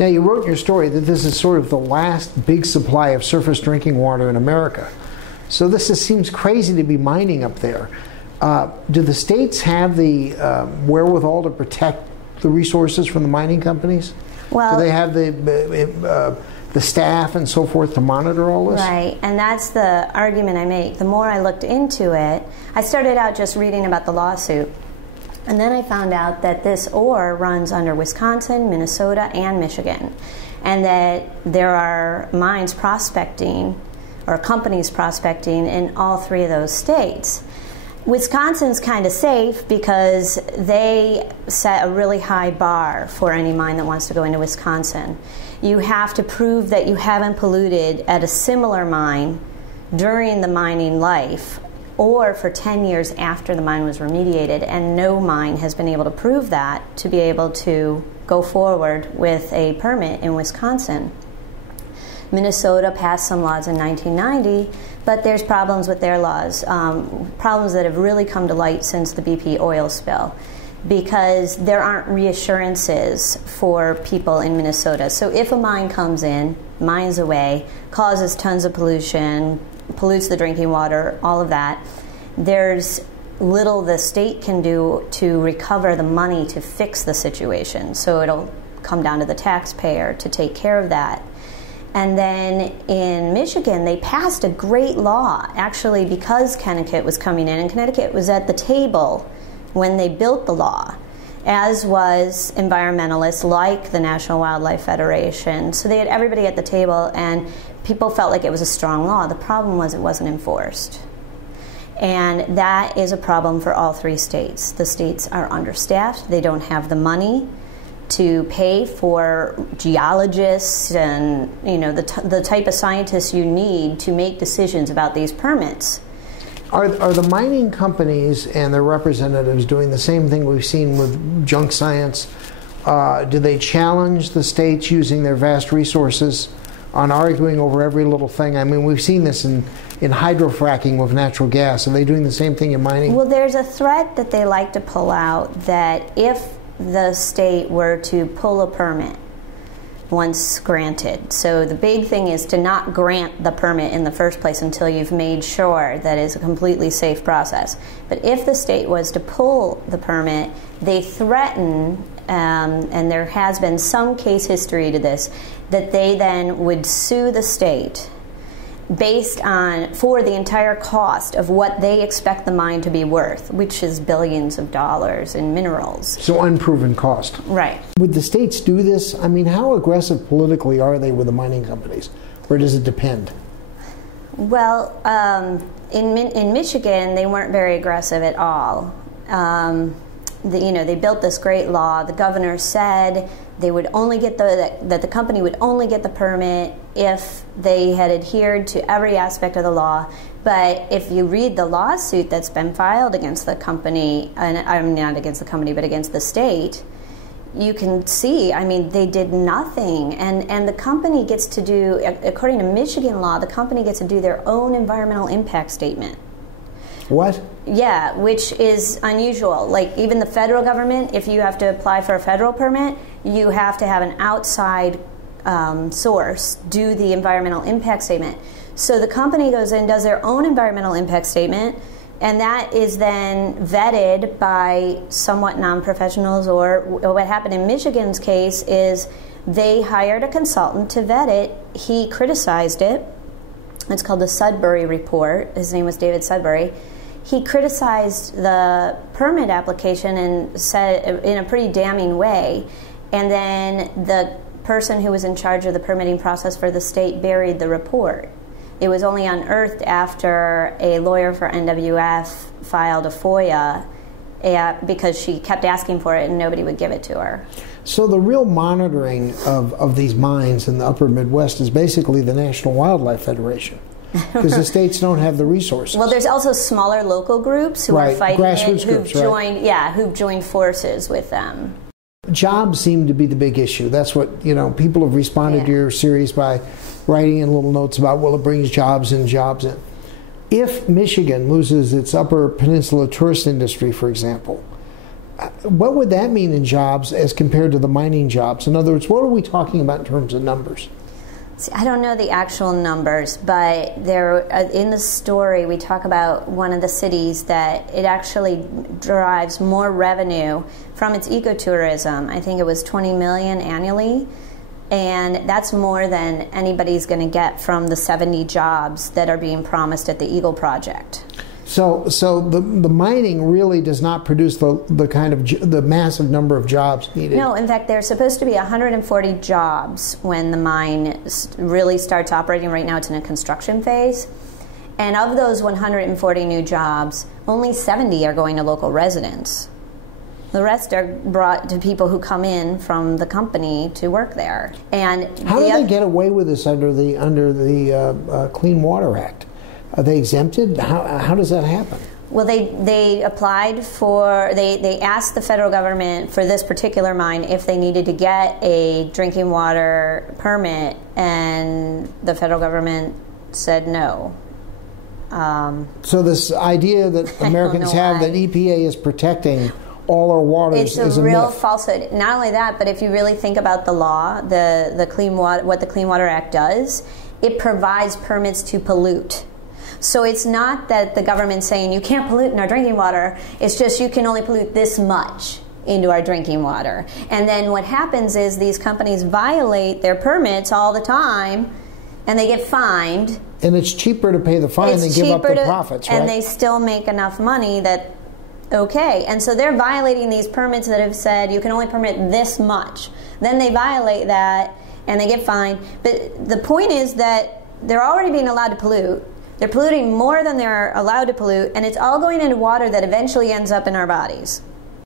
Now, you wrote in your story that this is sort of the last big supply of surface drinking water in America. So seems crazy to be mining up there. Do the states have the wherewithal to protect the resources from the mining companies? Well, do they have the staff and so forth to monitor all this? Right, and that's the argument I make. The more I looked into it, I started out just reading about the lawsuit. And then I found out that this ore runs under Wisconsin, Minnesota, and Michigan. And that there are mines prospecting, or companies prospecting, in all three of those states. Wisconsin's kind of safe because they set a really high bar for any mine that wants to go into Wisconsin. You have to prove that you haven't polluted at a similar mine during the mining life or for 10 years after the mine was remediated, and no mine has been able to prove that to be able to go forward with a permit in Wisconsin. Minnesota passed some laws in 1990, but there's problems with their laws, problems that have really come to light since the BP oil spill, because there aren't reassurances for people in Minnesota. So if a mine comes in, mines away, causes tons of pollution, pollutes the drinking water, all of that, there's little the state can do to recover the money to fix the situation. So it'll come down to the taxpayer to take care of that. And then in Michigan, they passed a great law, actually, because Connecticut was coming in, and Connecticut was at the table when they built the law, as was environmentalists like the National Wildlife Federation. So they had everybody at the table, and people felt like it was a strong law. The problem was it wasn't enforced. And that is a problem for all three states. The states are understaffed. They don't have the money to pay for geologists and the type of scientists you need to make decisions about these permits. Are the mining companies and their representatives doing the same thing we've seen with junk science? Do they challenge the states using their vast resources on arguing over every little thing? I mean, we've seen this in hydrofracking with natural gas. Are they doing the same thing in mining? Well, there's a threat that they like to pull out that if the state were to pull a permit once granted. So the big thing is to not grant the permit in the first place until you've made sure that it's a completely safe process. But if the state was to pull the permit, they threaten, and there has been some case history to this, that they then would sue the state based on, for the entire cost of what they expect the mine to be worth, which is billions of dollars in minerals. So unproven cost. Right. Would the states do this? I mean, how aggressive politically are they with the mining companies? Or does it depend? Well, in Michigan, they weren't very aggressive at all. They built this great law. The governor said they would only get that the company would only get the permit if they had adhered to every aspect of the law. But if you read the lawsuit that's been filed against the company, and I'm not against the company, but against the state, you can see, I mean, they did nothing. And the company gets to do, according to Michigan law, the company gets to do their own environmental impact statement. What? Yeah, which is unusual. Like, even the federal government, if you have to apply for a federal permit, you have to have an outside source do the environmental impact statement. So the company goes in, does their own environmental impact statement, and that is then vetted by somewhat non-professionals. Or what happened in Michigan's case is they hired a consultant to vet it. He criticized it. It's called the Sudbury Report. His name was David Sudbury. He criticized the permit application and said in a pretty damning way. And then the person who was in charge of the permitting process for the state buried the report. It was only unearthed after a lawyer for NWF filed a FOIA because she kept asking for it and nobody would give it to her. So the real monitoring of these mines in the upper Midwest is basically the National Wildlife Federation, because the states don't have the resources. Well, there's also smaller local groups who are fighting grassroots it, who've joined forces with them. Jobs seem to be the big issue. That's what, people have responded to your series by writing in little notes about, well, it brings jobs in. If Michigan loses its Upper Peninsula tourist industry, for example, what would that mean in jobs as compared to the mining jobs? In other words, what are we talking about in terms of numbers? See, I don't know the actual numbers, but there in the story we talk about one of the cities that it actually derives more revenue from its ecotourism. I think it was 20 million annually, and that's more than anybody's going to get from the 70 jobs that are being promised at the Eagle Project. So the mining really does not produce the kind of the massive number of jobs needed. No, in fact, there's supposed to be 140 jobs when the mine really starts operating. Right now, it's in a construction phase, and of those 140 new jobs, only 70 are going to local residents. The rest are brought to people who come in from the company to work there. And how do they get away with this under the Clean Water Act? Are they exempted? How does that happen? Well, they applied for, they asked the federal government for this particular mine if they needed to get a drinking water permit, and the federal government said no. So this idea that Americans have that EPA is protecting all our waters is a real myth. Falsehood. Not only that, but if you really think about the law, the Clean Water, what the Clean Water Act does, it provides permits to pollute. So it's not that the government's saying you can't pollute in our drinking water, it's just you can only pollute this much into our drinking water. And then what happens is these companies violate their permits all the time, and they get fined. And it's cheaper to pay the fine than give up the profits, right? And they still make enough money that, okay. And so they're violating these permits that have said you can only permit this much. Then they violate that, and they get fined. But the point is that they're already being allowed to pollute. They're polluting more than they're allowed to pollute, and it's all going into water that eventually ends up in our bodies.